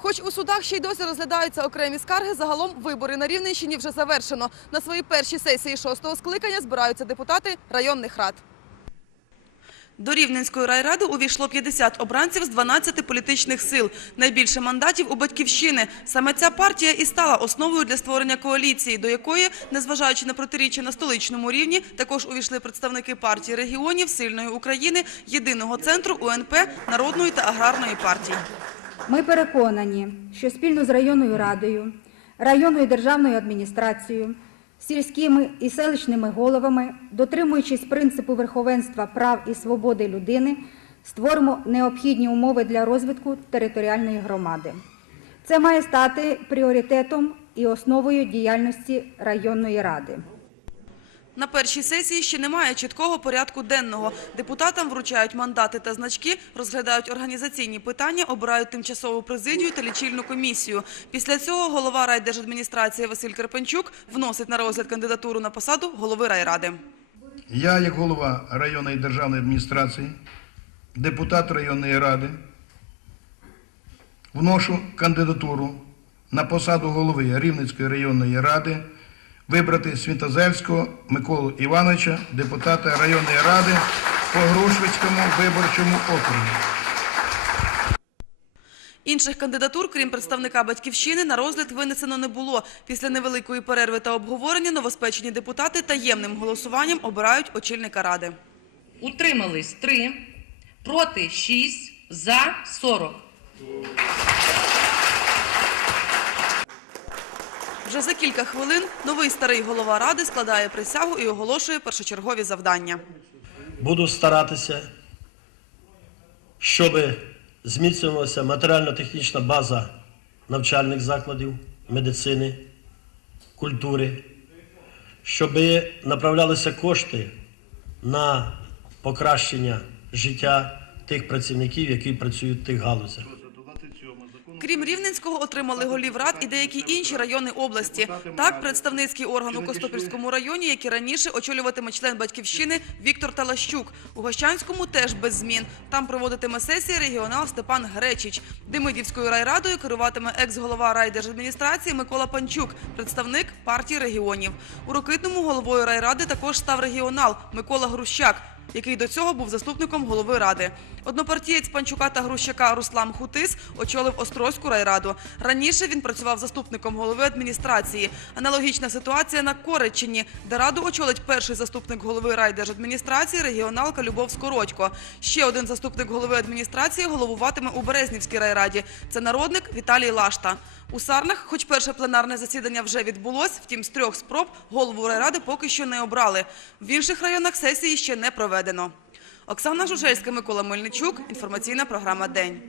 Хоч у судах ще й досі розглядаються окремі скарги, загалом вибори на Рівненщині вже завершено. На своїй першій сесії шостого скликання збираються депутати районних рад. До Рівненської райради увійшло 50 обранців з 12 політичних сил. Найбільше мандатів у Батьківщини. Саме ця партія і стала основою для створення коаліції, до якої, незважаючи на протиріччя на столичному рівні, також увійшли представники партії регіонів, сильної України, єдиного центру УНП, народної та аграрної партії. Ми переконані, що спільно з районною радою, районною державною адміністрацією, сільськими і селищними головами, дотримуючись принципу верховенства прав і свободи людини, створимо необхідні умови для розвитку територіальної громади. Це має стати пріоритетом і основою діяльності районної ради. На першій сесії ще немає чіткого порядку денного. Депутатам вручають мандати та значки, розглядають організаційні питання, обирають тимчасову президію та лічильну комісію. Після цього голова райдержадміністрації Василь Карпенчук вносить на розгляд кандидатуру на посаду голови райради. Я, як голова районної державної адміністрації, депутат районної ради, вношу кандидатуру на посаду голови Рівненської районної ради вибрати Свінтозерського Миколу Івановича, депутата районної ради по Грушвицькому виборчому округу. Інших кандидатур, крім представника «Батьківщини», на розгляд винесено не було. Після невеликої перерви та обговорення новоспечені депутати таємним голосуванням обирають очільника ради. Утримались 3, проти 6, за 40. Вже за кілька хвилин новий старий голова ради складає присягу і оголошує першочергові завдання. Буду старатися, щоб зміцнювалася матеріально-технічна база навчальних закладів, медицини, культури, щоб направлялися кошти на покращення життя тих працівників, які працюють в тих галузях. Крім Рівненського, отримали голів рад і деякі інші райони області. Так, представницький орган у Костопільському районі, який раніше очолюватиме член «Батьківщини» Віктор Талащук. У Гощанському теж без змін. Там проводитиме сесії регіонал Степан Гречич. Демидівською райрадою керуватиме екс-голова райдержадміністрації Микола Панчук, представник партії регіонів. У Рокитному головою райради також став регіонал Микола Грущак який до цього був заступником голови ради. Однопартієць Панчука та Грущака Руслан Хутис очолив Острозьку райраду. Раніше він працював заступником голови адміністрації. Аналогічна ситуація на Кореччині, де раду очолить перший заступник голови райдержадміністрації регіоналка Любов Скородько. Ще один заступник голови адміністрації головуватиме у Березнівській райраді. Це народник Віталій Лашта. У Сарнах, хоч перше пленарне засідання вже відбулось, втім з трьох спроб голову райради поки що не обрали. В інших районах сесії ще не проведено. Оксана Жужельська, Микола Мельничук. Інформаційна програма День.